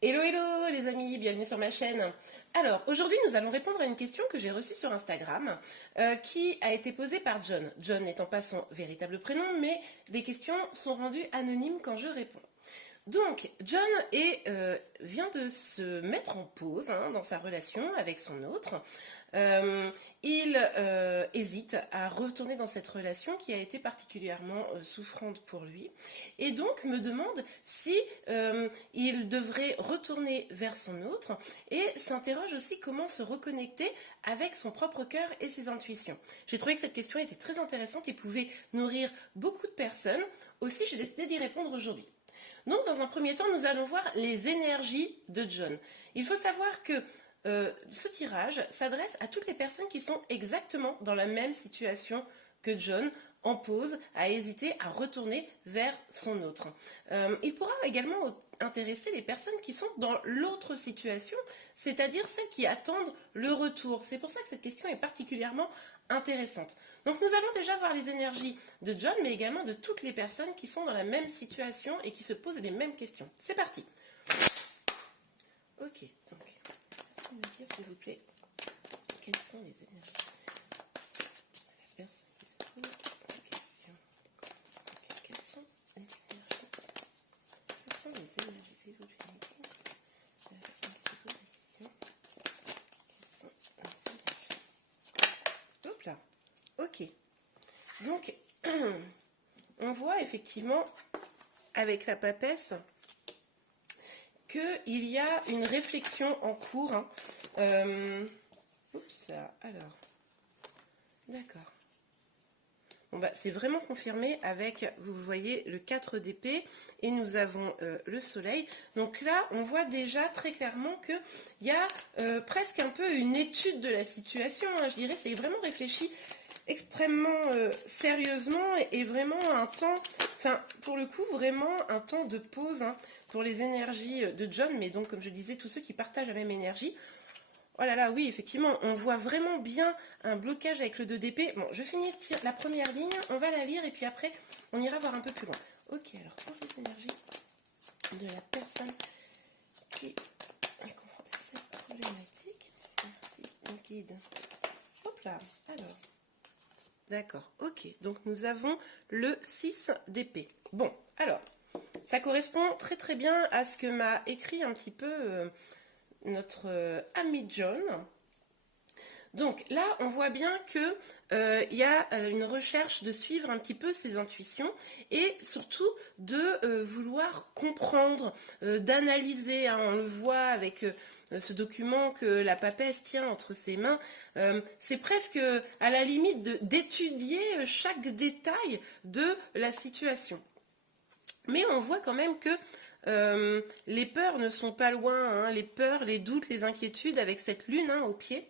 Hello hello les amis, bienvenue sur ma chaîne. Alors aujourd'hui nous allons répondre à une question que j'ai reçue sur Instagram qui a été posée par John. John n'étant pas son véritable prénom, mais les questions sont rendues anonymes quand je réponds. Donc John vient de se mettre en pause dans sa relation avec son autre. Il hésite à retourner dans cette relation qui a été particulièrement souffrante pour lui et donc me demande si il devrait retourner vers son autre et s'interroge aussi comment se reconnecter avec son propre cœur et ses intuitions. J'ai trouvé que cette question était très intéressante et pouvait nourrir beaucoup de personnes. Aussi, j'ai décidé d'y répondre aujourd'hui. Donc, dans un premier temps, nous allons voir les énergies de John. Il faut savoir que ce tirage s'adresse à toutes les personnes qui sont exactement dans la même situation que John, en pause, à hésiter à retourner vers son autre. Il pourra également intéresser les personnes qui sont dans l'autre situation, c'est-à-dire celles qui attendent le retour. C'est pour ça que cette question est particulièrement intéressante. Donc nous allons déjà voir les énergies de John, mais également de toutes les personnes qui sont dans la même situation et qui se posent les mêmes questions. C'est parti. Ok, donc, merci de me dire s'il vous plaît, quelles sont les énergies de cette personne qui se pose la question. Ok, quelles sont les énergies? Quelles sont les énergies, s'il vous plaît, de la personne qui se pose la question? Quelles sont les énergies? Hop là. Ok. Donc, on voit effectivement, avec la papesse, qu'il y a une réflexion en cours. Oups, là, alors. D'accord. Bon, bah, c'est vraiment confirmé avec, vous voyez, le 4 d'épée et nous avons le soleil. Donc là, on voit déjà très clairement qu'il y a presque un peu une étude de la situation. Je dirais, c'est vraiment réfléchi extrêmement sérieusement et vraiment un temps, enfin pour le coup vraiment un temps de pause pour les énergies de John, mais donc comme je disais tous ceux qui partagent la même énergie. Oh là là, oui, effectivement, on voit vraiment bien un blocage avec le 2 d'épée. Bon, je finis la première ligne, on va la lire et puis après on ira voir un peu plus loin. Ok, alors pour les énergies de la personne qui est confrontée à cette problématique, merci, mon guide. Hop là, alors. D'accord, ok. Donc nous avons le 6 d'épée. Bon, alors, ça correspond très très bien à ce que m'a écrit un petit peu notre ami John. Donc là, on voit bien que y a une recherche de suivre un petit peu ses intuitions et surtout de vouloir comprendre, d'analyser. On le voit avec ce document que la papesse tient entre ses mains. C'est presque à la limite d'étudier chaque détail de la situation. Mais on voit quand même que les peurs ne sont pas loin, les peurs, les doutes, les inquiétudes avec cette lune au pied.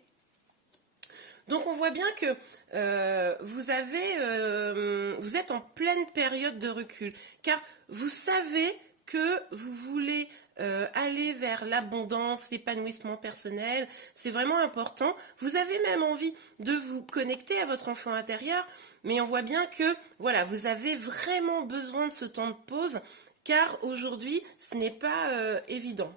Donc on voit bien que vous êtes en pleine période de recul, car vous savez que vous voulez aller vers l'abondance, l'épanouissement personnel, c'est vraiment important. Vous avez même envie de vous connecter à votre enfant intérieur, mais on voit bien que voilà, vous avez vraiment besoin de ce temps de pause, car aujourd'hui, ce n'est pas évident.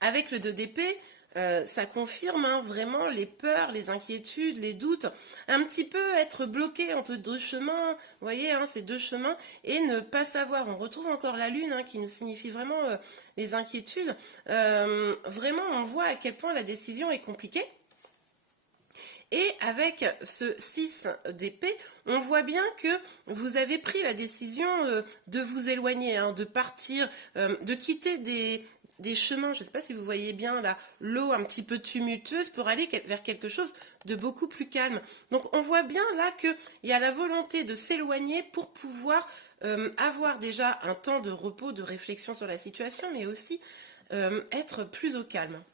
Avec le 2 d'épée, ça confirme vraiment les peurs, les inquiétudes, les doutes, un petit peu être bloqué entre deux chemins, vous voyez, ces deux chemins, et ne pas savoir. On retrouve encore la lune qui nous signifie vraiment les inquiétudes. Vraiment, on voit à quel point la décision est compliquée. Et avec ce 6 d'épée, on voit bien que vous avez pris la décision de vous éloigner, de partir, de quitter des chemins, je ne sais pas si vous voyez bien là, l'eau un petit peu tumultueuse pour aller vers quelque chose de beaucoup plus calme. Donc on voit bien là qu'il y a la volonté de s'éloigner pour pouvoir avoir déjà un temps de repos, de réflexion sur la situation, mais aussi être plus au calme.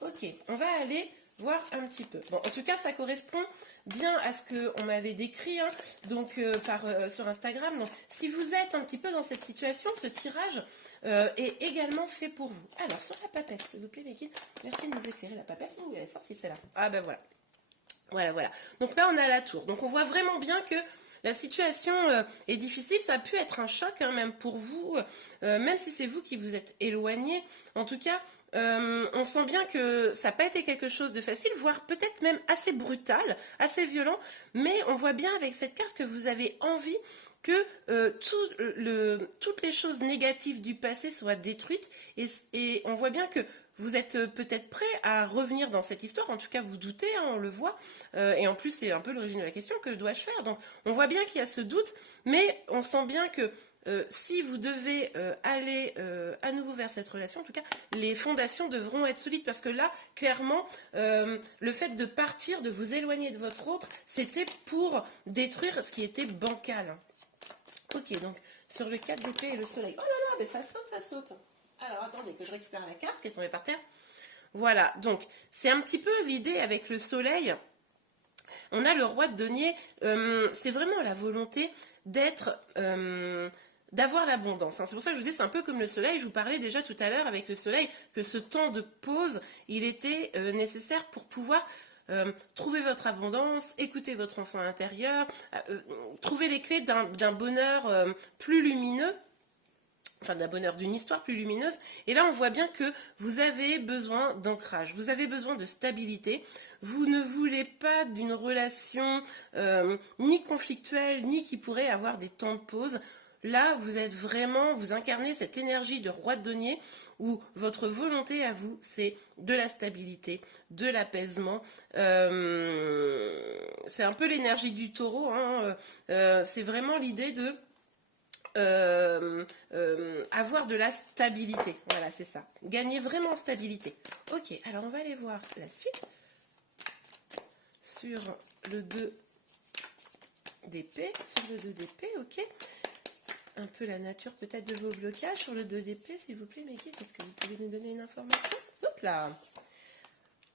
Ok, on va aller voir un petit peu. Bon, en tout cas, ça correspond bien à ce qu'on m'avait décrit donc, sur Instagram. Donc, si vous êtes un petit peu dans cette situation, ce tirage est également fait pour vous. Alors, sur la papesse, s'il vous plaît, les guides, merci de nous éclairer. La papesse, où elle est sortie celle-là? Ah ben voilà. Voilà. Donc là, on a la tour. Donc on voit vraiment bien que la situation est difficile, ça a pu être un choc hein, même pour vous, même si c'est vous qui vous êtes éloigné. En tout cas, on sent bien que ça n'a pas été quelque chose de facile, voire peut-être même assez brutal, assez violent, mais on voit bien avec cette carte que vous avez envie que toutes les choses négatives du passé soient détruites et on voit bien que vous êtes peut-être prêt à revenir dans cette histoire, en tout cas vous doutez, hein, on le voit, et en plus c'est un peu l'origine de la question, que dois-je faire? Donc on voit bien qu'il y a ce doute, mais on sent bien que si vous devez aller à nouveau vers cette relation, en tout cas, les fondations devront être solides parce que là, clairement, le fait de partir, de vous éloigner de votre autre, c'était pour détruire ce qui était bancal. Ok, donc sur le 4 d'épée et le soleil. Oh là là, mais ça saute, ça saute. Alors attendez que je récupère la carte qui est tombée par terre. Voilà, donc c'est un petit peu l'idée avec le soleil. On a le roi de denier, c'est vraiment la volonté d'être, d'avoir l'abondance. Hein. C'est pour ça que je vous dis, c'est un peu comme le soleil. Je vous parlais déjà tout à l'heure avec le soleil que ce temps de pause, il était nécessaire pour pouvoir trouver votre abondance, écouter votre enfant intérieur, trouver les clés d'un bonheur plus lumineux. Enfin, d'un bonheur, d'une histoire plus lumineuse. Et là, on voit bien que vous avez besoin d'ancrage, vous avez besoin de stabilité. Vous ne voulez pas d'une relation ni conflictuelle, ni qui pourrait avoir des temps de pause. Là, vous êtes vraiment, vous incarnez cette énergie de roi de denier où votre volonté à vous, c'est de la stabilité, de l'apaisement. C'est un peu l'énergie du taureau. Hein, c'est vraiment l'idée de avoir de la stabilité. Voilà, c'est ça. Gagner vraiment en stabilité. Ok, alors on va aller voir la suite. Sur le 2 d'épée. Sur le 2 d'épée, ok. Un peu la nature peut-être de vos blocages. Sur le 2 d'épée, s'il vous plaît, mes guides, est-ce que vous pouvez nous donner une information? Hop là.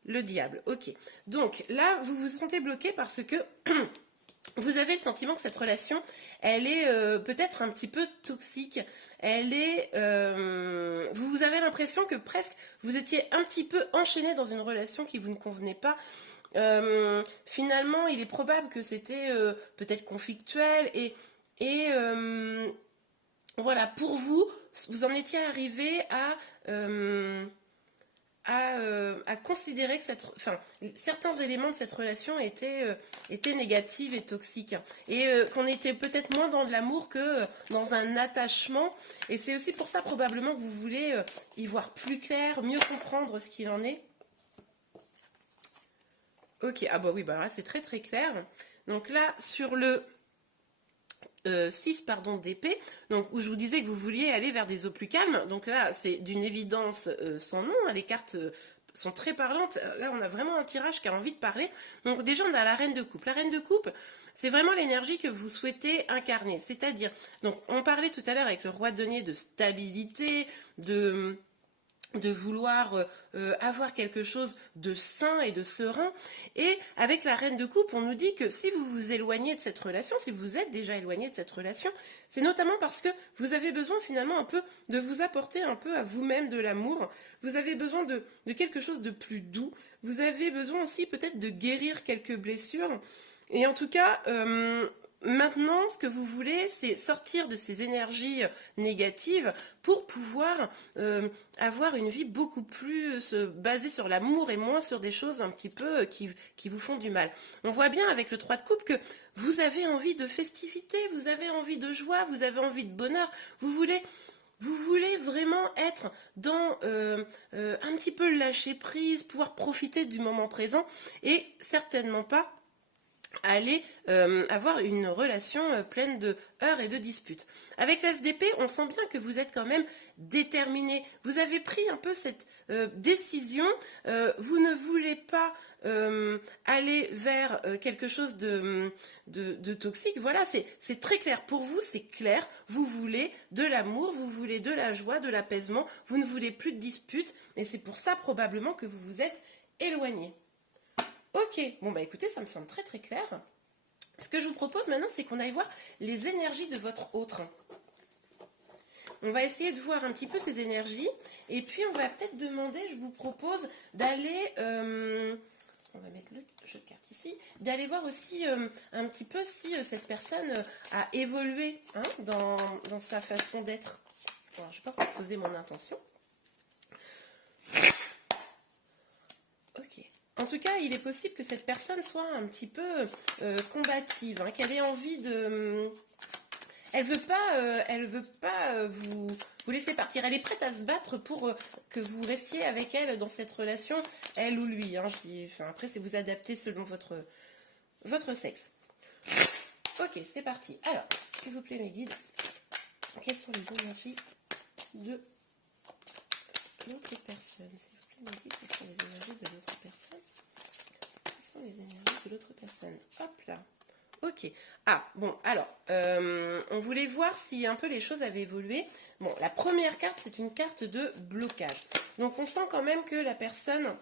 Le diable, ok. Donc là, vous vous sentez bloqué parce que vous avez le sentiment que cette relation, elle est peut-être un petit peu toxique. Elle est, vous avez l'impression que presque vous étiez un petit peu enchaîné dans une relation qui vous ne convenait pas. Finalement, il est probable que c'était peut-être conflictuel et voilà, pour vous, vous en étiez arrivé à considérer que certains éléments de cette relation étaient négatifs et toxiques. Et qu'on était peut-être moins dans de l'amour que dans un attachement. Et c'est aussi pour ça probablement que vous voulez y voir plus clair, mieux comprendre ce qu'il en est. Ok, ah bah oui, bah là c'est très très clair. Donc là, sur le 6 pardon, d'épée, donc où je vous disais que vous vouliez aller vers des eaux plus calmes. Donc là, c'est d'une évidence sans nom. Hein, les cartes sont très parlantes. Là, on a vraiment un tirage qui a envie de parler. Donc déjà, on a la reine de coupe. La reine de coupe, c'est vraiment l'énergie que vous souhaitez incarner. C'est-à-dire, donc on parlait tout à l'heure avec le roi de denier de stabilité, de vouloir avoir quelque chose de sain et de serein. Et avec la reine de coupe, on nous dit que si vous vous éloignez de cette relation, si vous êtes déjà éloigné de cette relation, c'est notamment parce que vous avez besoin finalement un peu de vous apporter un peu à vous-même de l'amour. Vous avez besoin de quelque chose de plus doux. Vous avez besoin aussi peut-être de guérir quelques blessures. Et en tout cas, maintenant, ce que vous voulez, c'est sortir de ces énergies négatives pour pouvoir avoir une vie beaucoup plus basée sur l'amour et moins sur des choses un petit peu qui vous font du mal. On voit bien avec le 3 de coupe que vous avez envie de festivité, vous avez envie de joie, vous avez envie de bonheur, vous voulez vraiment être dans un petit peu lâcher prise, pouvoir profiter du moment présent et certainement pas aller avoir une relation pleine de heurts et de disputes. Avec l'As d'épée, on sent bien que vous êtes quand même déterminé. Vous avez pris un peu cette décision. Vous ne voulez pas aller vers quelque chose de toxique. Voilà, c'est très clair. Pour vous, c'est clair. Vous voulez de l'amour, vous voulez de la joie, de l'apaisement. Vous ne voulez plus de disputes. Et c'est pour ça probablement que vous vous êtes éloigné. Ok, bon bah écoutez, ça me semble très très clair. Ce que je vous propose maintenant, c'est qu'on aille voir les énergies de votre autre. On va essayer de voir un petit peu ces énergies. Et puis on va peut-être demander, je vous propose, d'aller on va mettre le jeu de cartes ici, d'aller voir aussi un petit peu si cette personne a évolué hein, dans sa façon d'être. Je ne vais pas proposer mon intention. Ok. En tout cas, il est possible que cette personne soit un petit peu combative, hein, qu'elle ait envie de... Elle veut pas vous laisser partir. Elle est prête à se battre pour que vous restiez avec elle dans cette relation, elle ou lui. Hein, je dis, enfin, après, c'est vous adapter selon votre sexe. Ok, c'est parti. Alors, s'il vous plaît, mes guides, quelles sont les énergies de l'autre personne? S'il vous plaît, mes guides, quelles sont les énergies de l'autre personne? Quelles sont les énergies de l'autre personne? Hop là. Ok. Ah, bon, alors, on voulait voir si un peu les choses avaient évolué. Bon, la première carte, c'est une carte de blocage. Donc, on sent quand même que la personne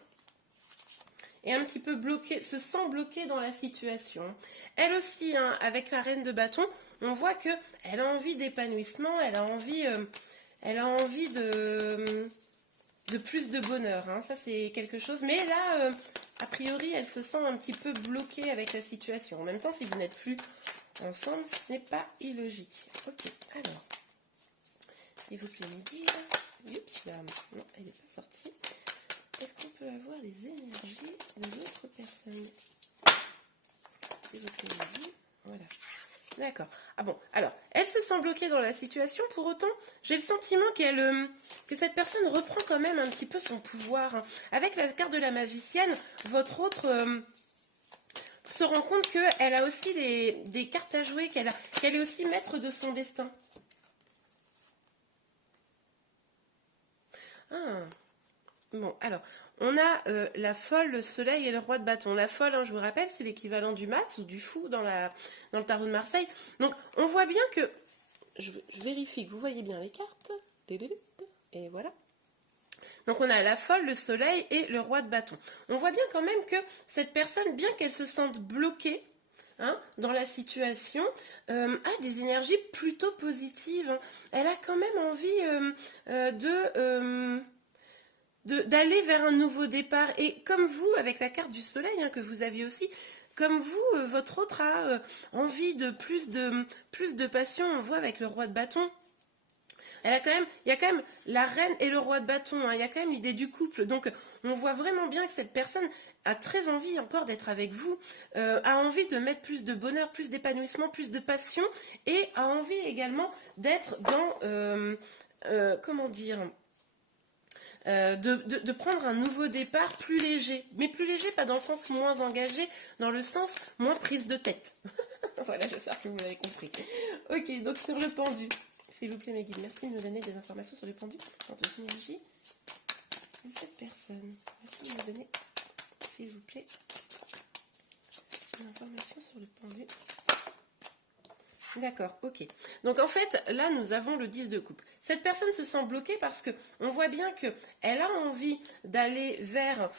est un petit peu bloquée, se sent bloquée dans la situation. Elle aussi, hein, avec la reine de bâton, on voit qu'elle a envie d'épanouissement, elle a envie de plus de bonheur. Hein. Ça, c'est quelque chose. Mais là, a priori, elle se sent un petit peu bloquée avec la situation. En même temps, si vous n'êtes plus ensemble, ce n'est pas illogique. Ok, alors, s'il vous plaît, mes guides. Oups, là, non, elle n'est pas sortie. Est-ce qu'on peut avoir les énergies de l'autre personne? S'il vous plaît, mes guides. Voilà. D'accord. Ah bon, alors, elle se sent bloquée dans la situation, pour autant, j'ai le sentiment que cette personne reprend quand même un petit peu son pouvoir. Avec la carte de la magicienne, votre autre se rend compte qu'elle a aussi des cartes à jouer, qu'elle est aussi maître de son destin. Ah. Bon, alors, on a la folle, le soleil et le roi de bâton. La folle, hein, je vous rappelle, c'est l'équivalent du mat ou du fou dans le tarot de Marseille. Donc, on voit bien que... Je vérifie que vous voyez bien les cartes. Et voilà. Donc, on a la folle, le soleil et le roi de bâton. On voit bien quand même que cette personne, bien qu'elle se sente bloquée, hein, dans la situation, a des énergies plutôt positives. Hein. Elle a quand même envie d'aller vers un nouveau départ. Et comme vous, avec la carte du soleil hein, que vous aviez aussi, comme vous, votre autre a envie de plus de passion. On voit avec le roi de bâton. Il y a quand même la reine et le roi de bâton. Hein, il y a quand même l'idée du couple. Donc, on voit vraiment bien que cette personne a très envie encore d'être avec vous, a envie de mettre plus de bonheur, plus d'épanouissement, plus de passion, et a envie également d'être dans, comment dire, de prendre un nouveau départ plus léger. Mais plus léger, pas dans le sens moins engagé, dans le sens moins prise de tête. Voilà, j'espère que vous l'avez compris. Ok, donc sur le pendu. S'il vous plaît, mes guides, merci de me donner des informations sur le pendu. Quant aux énergies de cette personne. Merci de me donner, s'il vous plaît, des informations sur le pendu. D'accord, ok. Donc en fait, là, nous avons le 10 de coupe. Cette personne se sent bloquée parce que on voit bien qu'elle a envie d'aller vers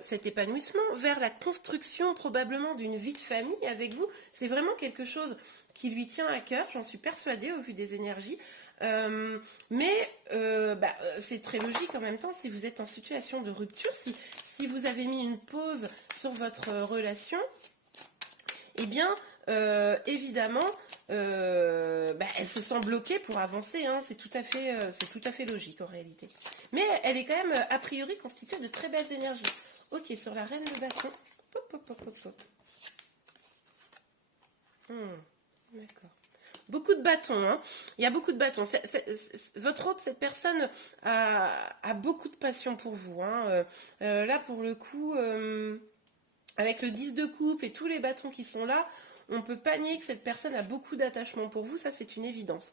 cet épanouissement, vers la construction probablement d'une vie de famille avec vous. C'est vraiment quelque chose qui lui tient à cœur, j'en suis persuadée au vu des énergies. C'est très logique en même temps si vous êtes en situation de rupture, si vous avez mis une pause sur votre relation, eh bien, évidemment, elle se sent bloquée pour avancer, hein, c'est tout à fait logique en réalité. Mais elle est quand même, a priori, constituée de très belles énergies. Ok, sur la reine de bâton. Pop, pop, pop, pop, pop. D'accord. Beaucoup de bâtons, hein. Il y a beaucoup de bâtons. Votre autre, cette personne a beaucoup de passion pour vous. Hein. Là, pour le coup, avec le 10 de coupe et tous les bâtons qui sont là, on ne peut pas nier que cette personne a beaucoup d'attachement pour vous, ça c'est une évidence.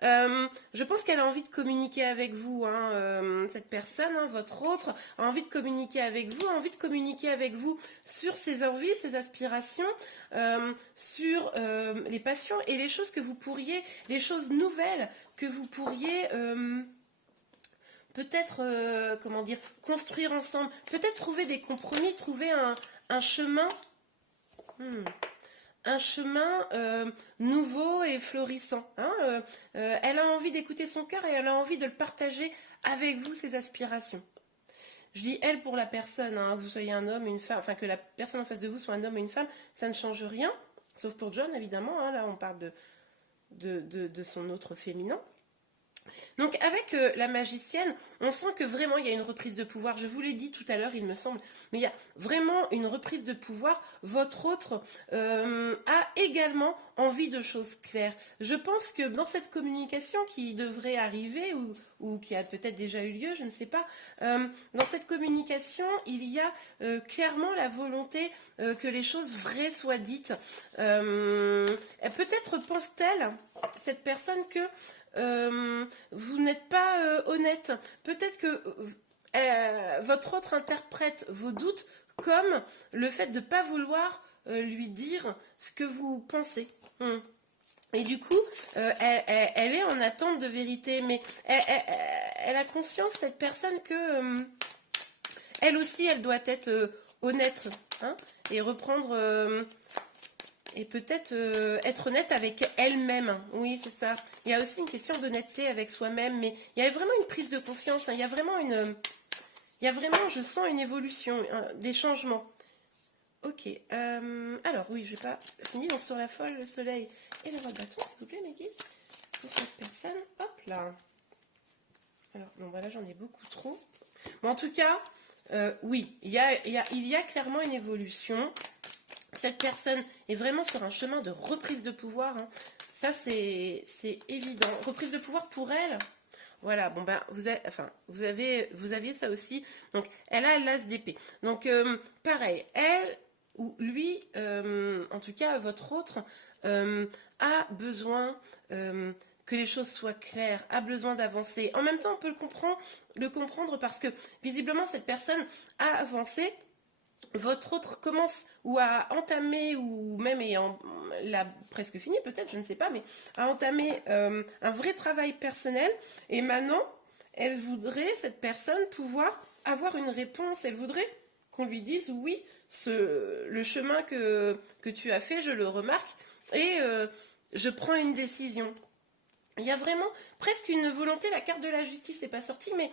Je pense qu'elle a envie de communiquer avec vous, hein, cette personne, hein, votre autre, a envie de communiquer avec vous, a envie de communiquer avec vous sur ses envies, ses aspirations, sur les passions et les choses que vous pourriez, les choses nouvelles que vous pourriez... peut-être, comment dire, construire ensemble, peut-être trouver des compromis, trouver un chemin, nouveau et florissant. Hein, elle a envie d'écouter son cœur et elle a envie de le partager avec vous, ses aspirations. Je dis elle pour la personne, hein, que vous soyez un homme, une femme, enfin que la personne en face de vous soit un homme ou une femme, ça ne change rien, sauf pour John évidemment, hein, là on parle de son autre féminin. Donc avec la magicienne, on sent que vraiment il y a une reprise de pouvoir. Je vous l'ai dit tout à l'heure, il me semble, mais il y a vraiment une reprise de pouvoir. Votre autre a également envie de choses claires. Je pense que dans cette communication qui devrait arriver ou qui a peut-être déjà eu lieu, je ne sais pas, dans cette communication, il y a clairement la volonté que les choses vraies soient dites. Peut-être pense-t-elle, cette personne, que vous n'êtes pas honnête. Peut-être que votre autre interprète vos doutes comme le fait de ne pas vouloir lui dire ce que vous pensez. Et du coup, elle est en attente de vérité, mais elle a conscience, cette personne, que elle aussi, elle doit être honnête, hein, et reprendre... et peut-être être honnête avec elle-même. Oui, c'est ça. Il y a aussi une question d'honnêteté avec soi-même, mais il y a vraiment une prise de conscience. Hein. Il y a vraiment, je sens une évolution, des changements. Ok. Alors, oui, je n'ai pas fini. Donc, sur la folle, le soleil et le roi de bâton, s'il vous plaît, Maggie. Pour cette personne. Hop là. Alors, bon, voilà, j'en ai beaucoup trop. Mais en tout cas, oui, il y a clairement une évolution. Cette personne est vraiment sur un chemin de reprise de pouvoir. Hein. Ça, c'est évident. Reprise de pouvoir pour elle. Voilà, bon ben, vous aviez ça aussi. Donc, elle a l'as d'épée. Donc, pareil, elle ou lui, en tout cas, votre autre, a besoin que les choses soient claires, a besoin d'avancer. En même temps, on peut le comprendre parce que, visiblement, cette personne a avancé. Votre autre commence ou a entamé, ou même l'a presque fini peut-être, je ne sais pas, mais a entamé un vrai travail personnel. Et maintenant, elle voudrait, cette personne, pouvoir avoir une réponse. Elle voudrait qu'on lui dise oui, le chemin que tu as fait, je le remarque, et je prends une décision. Il y a vraiment presque une volonté, la carte de la justice n'est pas sortie, mais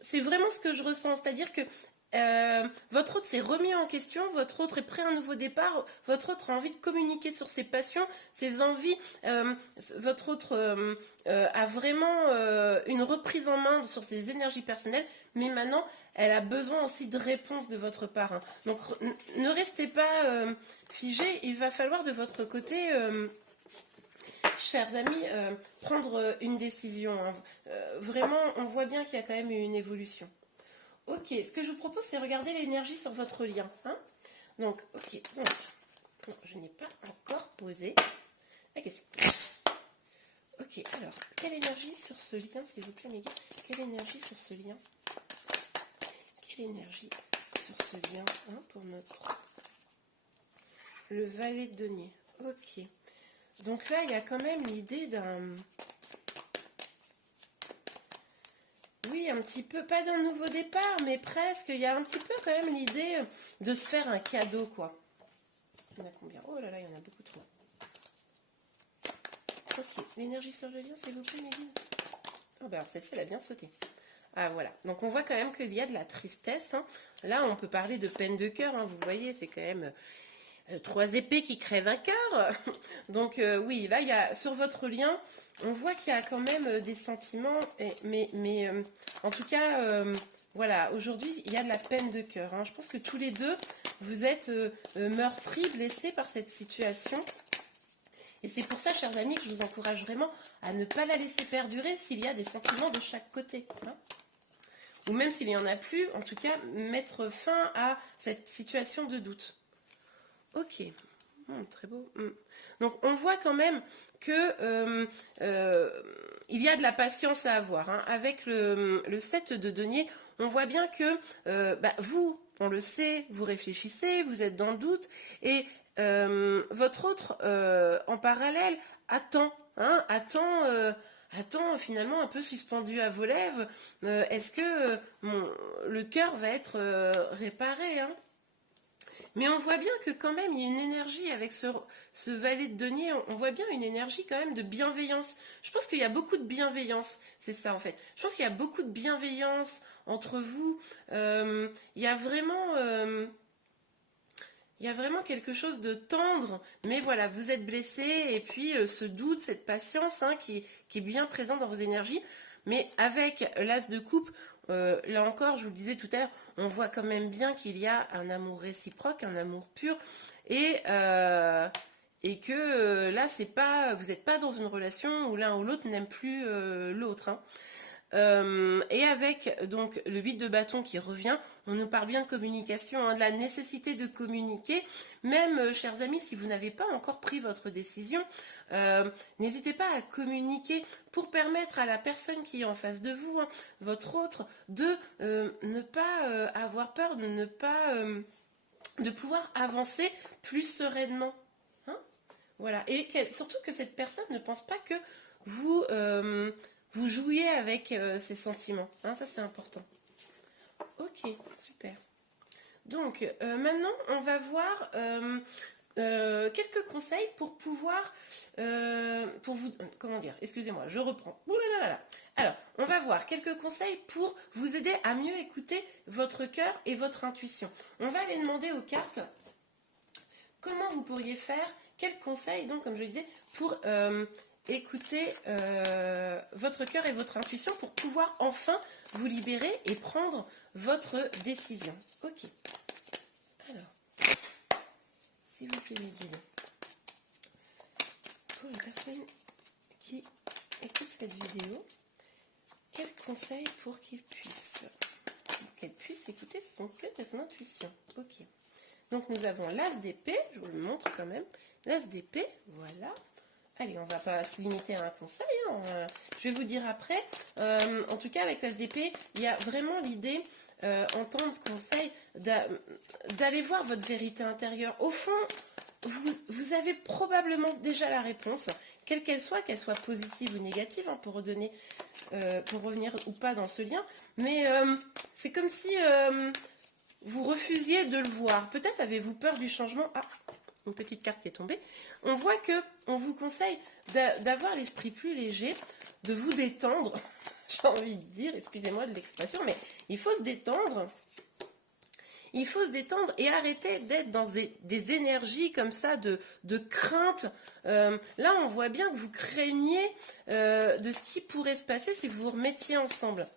c'est vraiment ce que je ressens, c'est-à-dire que votre autre s'est remis en question, votre autre est prêt à un nouveau départ, votre autre a envie de communiquer sur ses passions, ses envies, votre autre a vraiment une reprise en main sur ses énergies personnelles, mais maintenant elle a besoin aussi de réponses de votre part. Hein. Donc ne restez pas figés, il va falloir de votre côté... chers amis, prendre une décision. Hein. Vraiment, on voit bien qu'il y a quand même une évolution. Ok, ce que je vous propose, c'est regarder l'énergie sur votre lien. Hein. Donc, ok, donc, non, je n'ai pas encore posé la question. Ok, alors, quelle énergie sur ce lien, s'il vous plaît, Maggie? Quelle énergie sur ce lien? Quelle énergie sur ce lien, hein, pour notre... Le valet de denier. Ok. Donc là, il y a quand même l'idée d'un... Oui, un petit peu, pas d'un nouveau départ, mais presque. Il y a un petit peu quand même l'idée de se faire un cadeau, quoi. Il y en a combien? Oh là là, il y en a beaucoup trop. Ok, l'énergie sur le lien, s'il vous plaît, Méline. Oh, bah alors celle-ci, elle a bien sauté. Ah, voilà. Donc, on voit quand même qu'il y a de la tristesse. Hein. Là, on peut parler de peine de cœur. Hein. Vous voyez, c'est quand même... 3 épées qui crèvent un cœur. Donc oui, là il y a sur votre lien, on voit qu'il y a quand même des sentiments, mais en tout cas, voilà, aujourd'hui il y a de la peine de cœur. Hein. Je pense que tous les deux, vous êtes meurtris, blessés par cette situation. Et c'est pour ça, chers amis, que je vous encourage vraiment à ne pas la laisser perdurer s'il y a des sentiments de chaque côté. Hein. Ou même s'il n'y en a plus, en tout cas, mettre fin à cette situation de doute. Ok, très beau. Donc on voit quand même que il y a de la patience à avoir. Hein. Avec le 7 de denier, on voit bien que vous, on le sait, vous réfléchissez, vous êtes dans le doute, et votre autre, en parallèle, attend, hein, attend finalement un peu suspendu à vos lèvres. Est-ce que le cœur va être réparé, hein? Mais on voit bien que quand même, il y a une énergie avec ce valet de denier. On voit bien une énergie quand même de bienveillance. Je pense qu'il y a beaucoup de bienveillance. C'est ça, en fait. Je pense qu'il y a beaucoup de bienveillance entre vous. Il y a vraiment... il y a vraiment quelque chose de tendre, mais voilà, vous êtes blessé, et puis ce doute, cette patience hein, qui est bien présente dans vos énergies. Mais avec l'as de coupe, là encore, je vous le disais tout à l'heure, on voit quand même bien qu'il y a un amour réciproque, un amour pur, et que là, c'est pas, vous n'êtes pas dans une relation où l'un ou l'autre n'aime plus l'autre. Hein. Et avec donc le 8 de bâton qui revient, on nous parle bien de communication, hein, de la nécessité de communiquer. Même, chers amis, si vous n'avez pas encore pris votre décision, n'hésitez pas à communiquer pour permettre à la personne qui est en face de vous, hein, votre autre, de ne pas avoir peur, de ne pas de pouvoir avancer plus sereinement. Hein, voilà. Et surtout que cette personne ne pense pas que vous vous jouez avec ces sentiments. Hein, ça, c'est important. Ok, super. Donc, maintenant, on va voir quelques conseils pour pouvoir... pour vous... Comment dire? Excusez-moi, je reprends. Ouh là là là. Alors, on va voir quelques conseils pour vous aider à mieux écouter votre cœur et votre intuition. On va aller demander aux cartes comment vous pourriez faire, quels conseils, donc, comme je disais, pour... écoutez votre cœur et votre intuition pour pouvoir enfin vous libérer et prendre votre décision. Ok. Alors, s'il vous plaît, mes guides, pour les personnes qui écoutent cette vidéo, quel conseil pour qu'ils puissent écouter son cœur et son intuition. Ok. Donc nous avons l'as d'épée, je vous le montre quand même. L'as d'épée, voilà. Allez, on va pas se limiter à un conseil, hein. Je vais vous dire après. En tout cas, avec l'as d'épée, il y a vraiment l'idée, en tant que conseil, d'aller voir votre vérité intérieure. Au fond, vous avez probablement déjà la réponse, quelle qu'elle soit positive ou négative, hein, pour revenir ou pas dans ce lien. Mais c'est comme si vous refusiez de le voir. Peut-être avez-vous peur du changement. Ah, une petite carte qui est tombée. On voit que on vous conseille d'avoir l'esprit plus léger, de vous détendre. J'ai envie de dire, excusez-moi de l'expression, mais il faut se détendre. Il faut se détendre et arrêter d'être dans des énergies comme ça de crainte. Là, on voit bien que vous craignez de ce qui pourrait se passer si vous vous remettiez ensemble.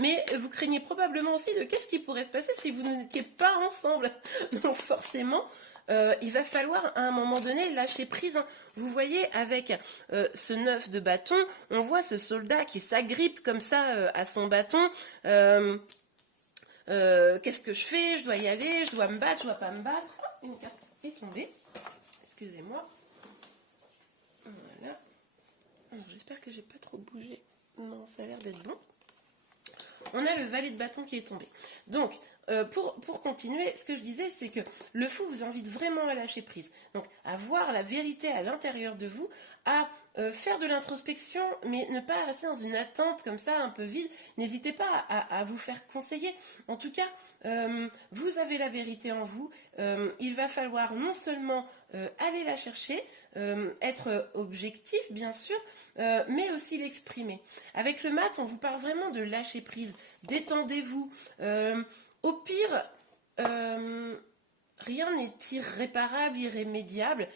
Mais vous craignez probablement aussi de qu'est-ce qui pourrait se passer si vous n'étiez pas ensemble. Donc forcément, il va falloir à un moment donné lâcher prise. Hein. Vous voyez, avec ce 9 de bâton, on voit ce soldat qui s'agrippe comme ça à son bâton. Qu'est-ce que je fais? Je dois y aller, je dois me battre, je dois pas me battre. Ah, une carte est tombée. Excusez-moi. Voilà. Alors j'espère que j'ai pas trop bougé. Non, ça a l'air d'être bon. On a le valet de bâton qui est tombé. Donc, pour continuer, ce que je disais, c'est que le fou vous invite vraiment à lâcher prise. Donc, à voir la vérité à l'intérieur de vous, à faire de l'introspection, mais ne pas rester dans une attente comme ça, un peu vide. N'hésitez pas à vous faire conseiller. En tout cas, vous avez la vérité en vous. Il va falloir non seulement aller la chercher, être objectif, bien sûr, mais aussi l'exprimer. Avec le mat, on vous parle vraiment de lâcher prise. Détendez-vous. Au pire, rien n'est irréparable, irrémédiable.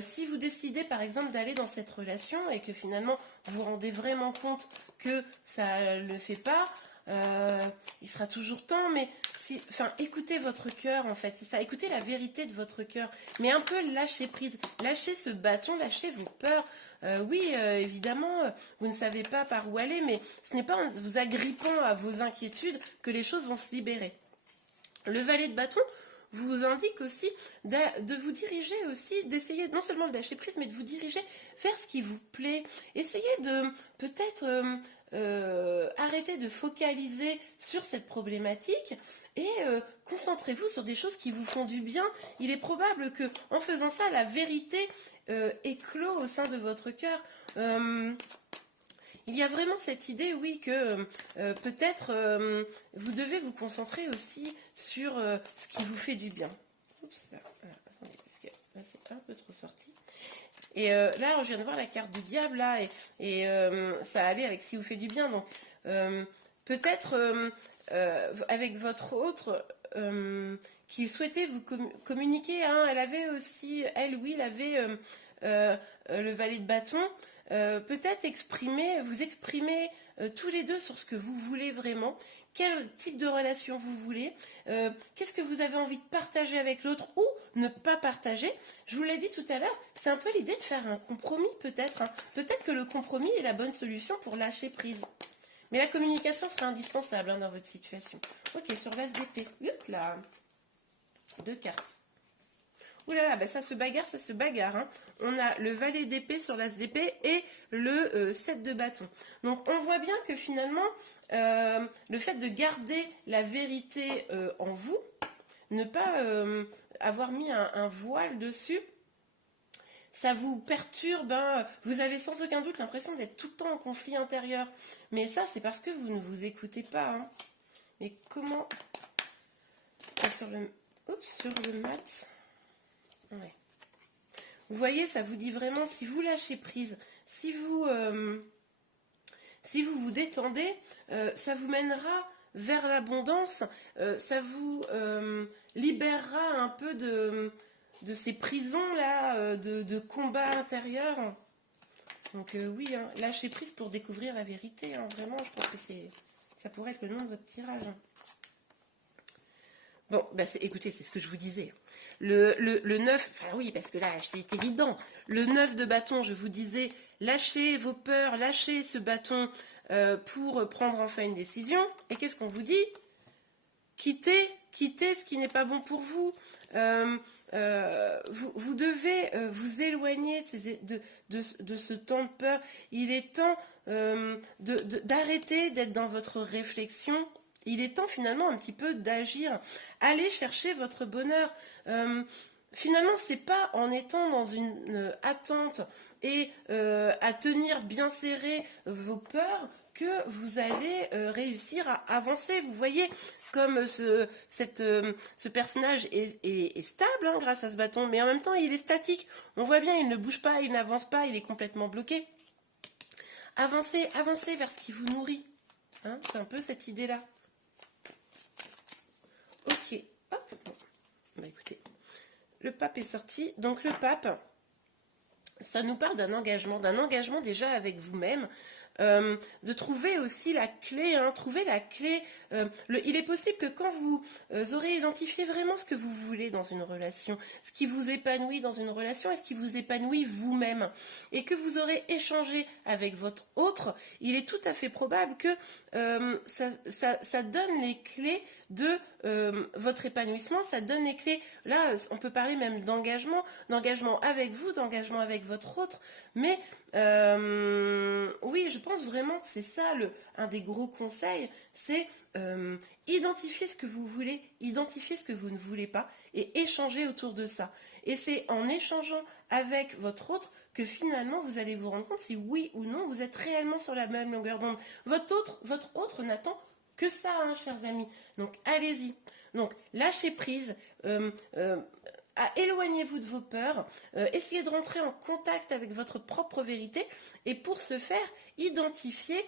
Si vous décidez par exemple d'aller dans cette relation et que finalement vous vous rendez vraiment compte que ça ne le fait pas, il sera toujours temps, mais écoutez votre cœur en fait, c'est ça, écoutez la vérité de votre cœur, mais un peu lâchez prise, lâchez ce bâton, lâchez vos peurs. Oui, évidemment, vous ne savez pas par où aller, mais ce n'est pas en vous agrippant à vos inquiétudes que les choses vont se libérer. Le valet de bâton vous indique aussi de vous diriger aussi, d'essayer non seulement de lâcher prise, mais de vous diriger vers ce qui vous plaît. Essayez de peut-être arrêter de focaliser sur cette problématique et concentrez-vous sur des choses qui vous font du bien. Il est probable que en faisant ça, la vérité éclot au sein de votre cœur. il y a vraiment cette idée, oui, que peut-être vous devez vous concentrer aussi sur ce qui vous fait du bien. Oups, là, attendez, parce que là, c'est un peu trop sorti. Et là, je viens de voir la carte du diable, là, et ça allait avec ce qui vous fait du bien. Donc, peut-être avec votre autre qui souhaitait vous communiquer, hein, elle avait aussi, elle, oui, elle avait le valet de bâton. Peut-être vous exprimer tous les deux sur ce que vous voulez vraiment, quel type de relation vous voulez, qu'est-ce que vous avez envie de partager avec l'autre ou ne pas partager. Je vous l'ai dit tout à l'heure, c'est un peu l'idée de faire un compromis peut-être. Hein. Peut-être que le compromis est la bonne solution pour lâcher prise. Mais la communication sera indispensable hein, dans votre situation. Ok, sur l'as d'épée. Hop là. 2 cartes. Ouh là là, bah ça se bagarre. Hein. On a le valet d'épée sur l'as d'épée et le 7 de bâton. Donc on voit bien que finalement, le fait de garder la vérité en vous, ne pas avoir mis un voile dessus, ça vous perturbe. Hein. Vous avez sans aucun doute l'impression d'être tout le temps en conflit intérieur. Mais ça, c'est parce que vous ne vous écoutez pas. Hein. Mais comment... sur le mat... Ouais. Vous voyez, ça vous dit vraiment, si vous lâchez prise, si vous vous détendez, ça vous mènera vers l'abondance, ça vous libérera un peu de ces prisons-là, de combat intérieur. Donc oui, hein, lâchez prise pour découvrir la vérité. Hein, vraiment, je pense que ça pourrait être le nom de votre tirage. Bon, bah écoutez, c'est ce que je vous disais. Le 9, enfin oui, parce que là, c'est évident. Le 9 de bâton, je vous disais, lâchez vos peurs, lâchez ce bâton pour prendre enfin une décision. Et qu'est-ce qu'on vous dit? Quittez ce qui n'est pas bon pour vous. Vous devez vous éloigner de ce temps de peur. Il est temps d'arrêter d'être dans votre réflexion. Il est temps finalement un petit peu d'agir. Allez chercher votre bonheur. Finalement, c'est pas en étant dans une attente et à tenir bien serré vos peurs que vous allez réussir à avancer. Vous voyez, comme ce personnage est stable hein, grâce à ce bâton, mais en même temps, il est statique. On voit bien, il ne bouge pas, il n'avance pas, il est complètement bloqué. Avancez vers ce qui vous nourrit. Hein, c'est un peu cette idée-là. Ok, hop, bon. Bah écoutez, le pape est sorti. Donc le pape, ça nous parle d'un engagement déjà avec vous-même, de trouver aussi la clé, hein, trouver la clé. Il est possible que quand vous aurez identifié vraiment ce que vous voulez dans une relation, ce qui vous épanouit dans une relation et ce qui vous épanouit vous-même, et que vous aurez échangé avec votre autre, il est tout à fait probable que ça donne les clés de votre épanouissement, ça donne les clés, là on peut parler même d'engagement avec vous, d'engagement avec votre autre, mais oui, je pense vraiment que c'est ça un des gros conseils, c'est identifier ce que vous voulez, identifier ce que vous ne voulez pas et échanger autour de ça. Et c'est en échangeant avec votre autre que finalement vous allez vous rendre compte si oui ou non vous êtes réellement sur la même longueur d'onde. Votre autre n'attend que ça, hein, chers amis. Donc allez-y. Donc lâchez prise. Éloignez-vous de vos peurs, essayez de rentrer en contact avec votre propre vérité et pour ce faire, identifiez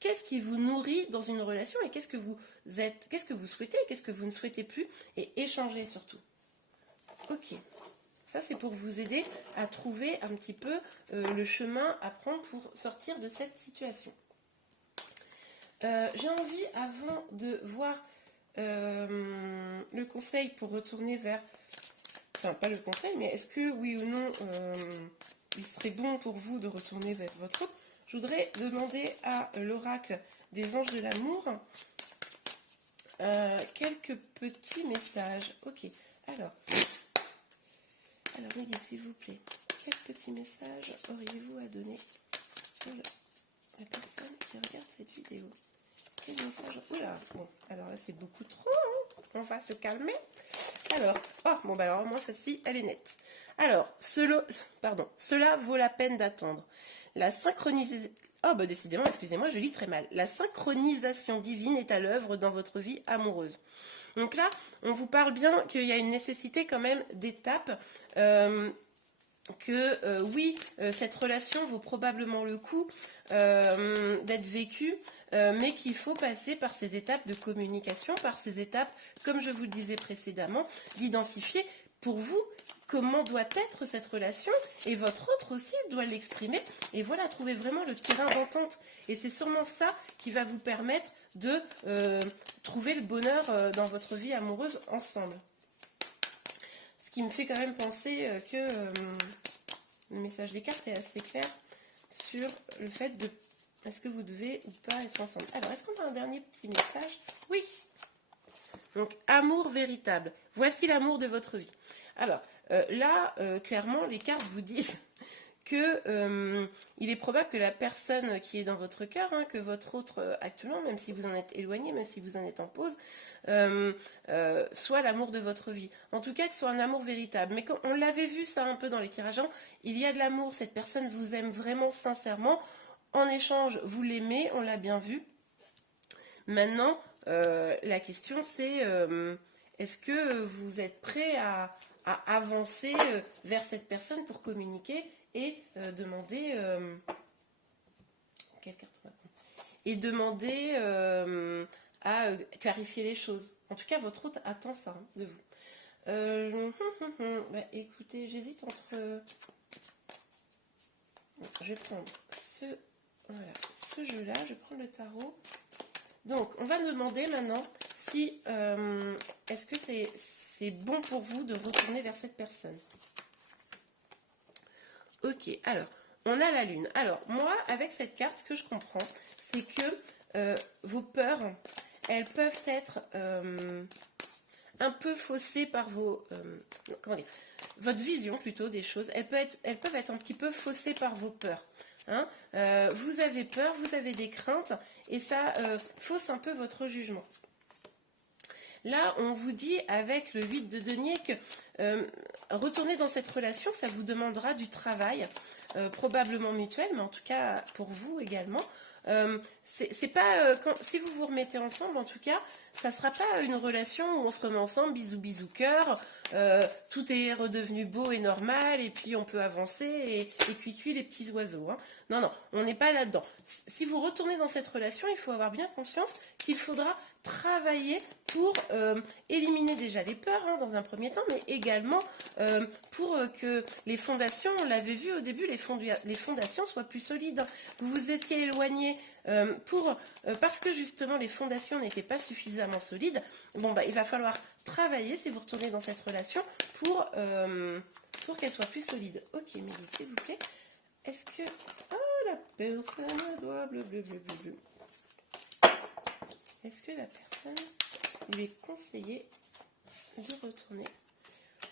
qu'est-ce qui vous nourrit dans une relation et qu'est-ce que vous souhaitez, qu'est-ce que vous ne souhaitez plus et échangez surtout. Ok, ça c'est pour vous aider à trouver un petit peu le chemin à prendre pour sortir de cette situation. J'ai envie, avant de voir le conseil pour retourner vers... Enfin, pas le conseil, mais est-ce que, oui ou non, il serait bon pour vous de retourner vers votre autre? Je voudrais demander à l'oracle des anges de l'amour quelques petits messages. Ok, alors, oui, s'il vous plaît, quels petits messages auriez-vous à donner à la personne qui regarde cette vidéo? Quel message? Oula, bon, alors là, c'est beaucoup trop, hein. On va se calmer. Alors, alors au moins celle-ci, elle est nette. Alors, cela vaut la peine d'attendre. La Oh, bah décidément, excusez-moi, je lis très mal. La synchronisation divine est à l'œuvre dans votre vie amoureuse. Donc là, on vous parle bien qu'il y a une nécessité quand même d'étapes. Oui, cette relation vaut probablement le coup d'être vécue, mais qu'il faut passer par ces étapes de communication, par ces étapes, comme je vous le disais précédemment, d'identifier pour vous comment doit être cette relation, et votre autre aussi doit l'exprimer, et voilà, trouver vraiment le terrain d'entente. Et c'est sûrement ça qui va vous permettre de trouver le bonheur dans votre vie amoureuse ensemble. Ce qui me fait quand même penser que le message des cartes est assez clair sur le fait de est-ce que vous devez ou pas être ensemble. Alors, est-ce qu'on a un dernier petit message? Oui. Donc, amour véritable. Voici l'amour de votre vie. Alors, là, clairement, les cartes vous disent que il est probable que la personne qui est dans votre cœur, hein, que votre autre actuellement, même si vous en êtes éloigné, même si vous en êtes en pause, soit l'amour de votre vie. En tout cas, que ce soit un amour véritable. Mais on l'avait vu ça un peu dans les tirages, il y a de l'amour, cette personne vous aime vraiment sincèrement. En échange, vous l'aimez, on l'a bien vu. Maintenant, la question c'est est-ce que vous êtes prêt à avancer vers cette personne pour communiquer et demander quelle carte on va prendre et demander à clarifier les choses. En tout cas, votre hôte attend ça de vous. Bah, écoutez, j'hésite entre. Je vais prendre ce jeu-là. Je prends le tarot. Donc, on va demander maintenant si est-ce que c'est bon pour vous de retourner vers cette personne. Ok, alors, on a la lune. Alors, moi, avec cette carte, ce que je comprends, c'est que vos peurs, elles peuvent être un peu faussées par comment dire, votre vision plutôt des choses. Elles peuvent être un petit peu faussées par vos peurs. Hein, vous avez peur, vous avez des craintes, et ça fausse un peu votre jugement. Là, on vous dit avec le 8 de denier que retourner dans cette relation, ça vous demandera du travail, probablement mutuel, mais en tout cas pour vous également. C'est pas si vous vous remettez ensemble, en tout cas, ça sera pas une relation où on se remet ensemble, bisous bisous cœur, tout est redevenu beau et normal, et puis on peut avancer et cuit les petits oiseaux. Hein. Non, non, on n'est pas là-dedans. Si vous retournez dans cette relation, il faut avoir bien conscience qu'il faudra travailler pour éliminer déjà les peurs hein, dans un premier temps, mais également pour que les fondations, on l'avait vu au début, les fondations soient plus solides. Vous vous étiez éloigné parce que justement les fondations n'étaient pas suffisamment solides. Bon, bah, il va falloir travailler si vous retournez dans cette relation pour qu'elle soit plus solide. Ok, Mélie, s'il vous plaît. Est-ce que... Oh, la personne doit... Bleu. Est-ce que la personne lui est conseillé de retourner?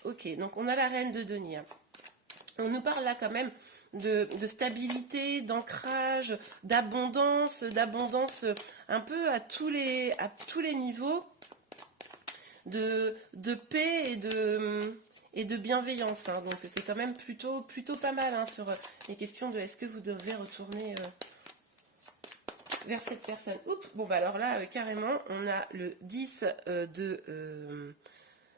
Ok, donc on a la reine de denier. On nous parle là quand même de stabilité, d'ancrage, d'abondance un peu à tous les niveaux, de paix et de bienveillance. Hein. Donc c'est quand même plutôt pas mal hein, sur les questions de est-ce que vous devez retourner vers cette personne. Oups, bon bah alors là carrément on a le 10 de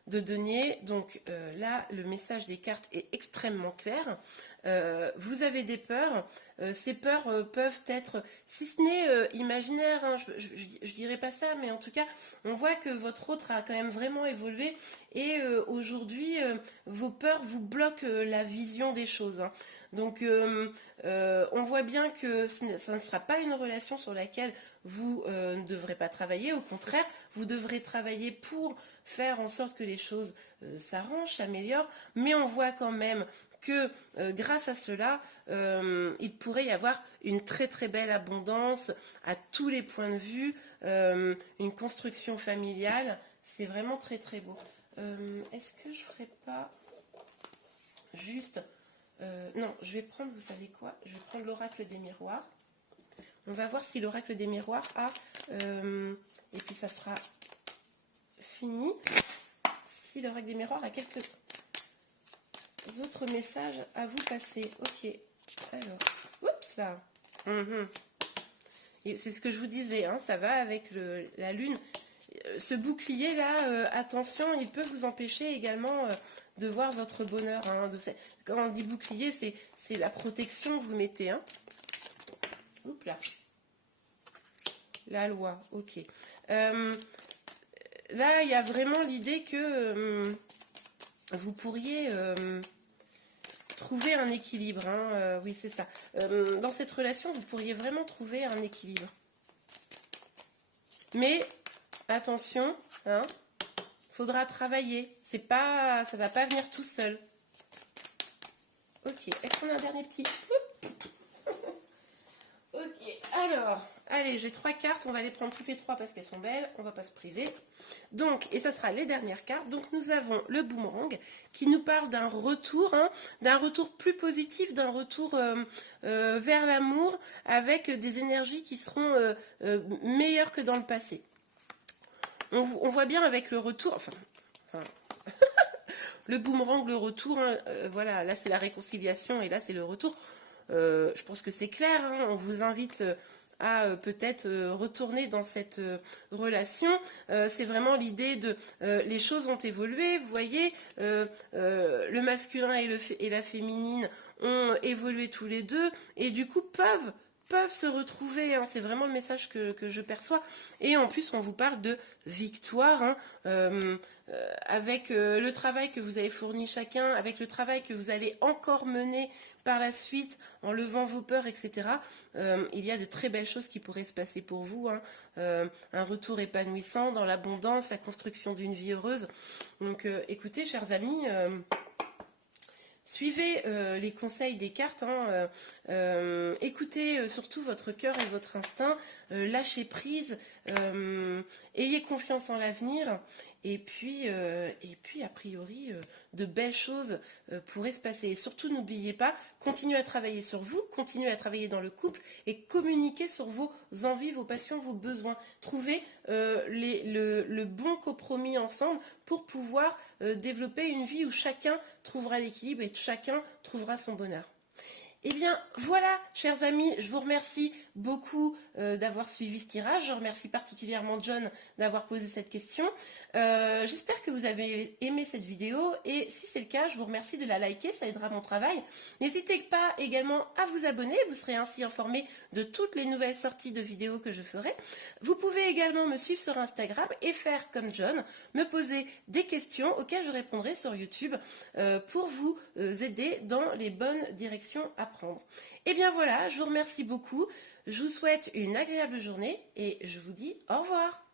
denier. Donc là le message des cartes est extrêmement clair. Vous avez des peurs, ces peurs peuvent être, si ce n'est imaginaire, hein, je dirais pas ça, mais en tout cas, on voit que votre autre a quand même vraiment évolué et aujourd'hui, vos peurs vous bloquent la vision des choses. Hein. Donc, on voit bien que ça ne sera pas une relation sur laquelle vous ne devrez pas travailler. Au contraire, vous devrez travailler pour faire en sorte que les choses s'arrangent, s'améliorent. Mais on voit quand même que grâce à cela, il pourrait y avoir une très très belle abondance à tous les points de vue, une construction familiale, c'est vraiment très très beau. Est-ce que je ferais pas juste... non, je vais prendre, vous savez quoi? Je vais prendre l'oracle des miroirs. On va voir si l'oracle des miroirs a... et puis ça sera fini. Si l'oracle des miroirs a quelques... autres messages à vous passer. Ok, alors, oups là, C'est ce que je vous disais, hein, ça va avec la lune. Ce bouclier-là, attention, il peut vous empêcher également de voir votre bonheur. Hein, quand on dit bouclier, c'est la protection que vous mettez. Hein. Oups là. La loi, ok. Là, il y a vraiment l'idée que vous pourriez trouver un équilibre. Hein, oui, c'est ça. Dans cette relation, vous pourriez vraiment trouver un équilibre. Mais attention, hein, faudra travailler. Ça va pas venir tout seul. Ok, est-ce qu'on a un dernier petit? Ok, alors, allez, j'ai 3 cartes, on va les prendre toutes les 3 parce qu'elles sont belles, on va pas se priver. Donc, et ça sera les dernières cartes. Donc, nous avons le boomerang qui nous parle d'un retour, hein, d'un retour plus positif, d'un retour vers l'amour avec des énergies qui seront meilleures que dans le passé. On voit bien avec le retour, enfin le boomerang, le retour, hein, voilà, là c'est la réconciliation et là c'est le retour. Je pense que c'est clair, hein, on vous invite à peut-être retourner dans cette relation. C'est vraiment l'idée de les choses ont évolué, vous voyez, le masculin et la féminine ont évolué tous les deux et du coup peuvent se retrouver, hein, c'est vraiment le message que je perçois. Et en plus, on vous parle de victoire, hein, avec le travail que vous avez fourni chacun, avec le travail que vous allez encore mener par la suite, en levant vos peurs, etc. Il y a de très belles choses qui pourraient se passer pour vous, hein. Un retour épanouissant dans l'abondance, la construction d'une vie heureuse. Donc, écoutez, chers amis... Suivez les conseils des cartes, hein, écoutez surtout votre cœur et votre instinct, lâchez prise, ayez confiance en l'avenir et puis a priori de belles choses pourraient se passer. Et surtout n'oubliez pas, continuez à travailler sur vous, continuez à travailler dans le couple et communiquez sur vos envies, vos passions, vos besoins. Trouvez le bon compromis ensemble pour pouvoir développer une vie où chacun trouvera l'équilibre et chacun trouvera son bonheur. Eh bien, voilà, chers amis, je vous remercie beaucoup d'avoir suivi ce tirage. Je remercie particulièrement John d'avoir posé cette question. J'espère que vous avez aimé cette vidéo et si c'est le cas, je vous remercie de la liker, ça aidera mon travail. N'hésitez pas également à vous abonner, vous serez ainsi informé de toutes les nouvelles sorties de vidéos que je ferai. Vous pouvez également me suivre sur Instagram et faire comme John, me poser des questions auxquelles je répondrai sur YouTube pour vous aider dans les bonnes directions à prendre. Et bien voilà, je vous remercie beaucoup, je vous souhaite une agréable journée et je vous dis au revoir.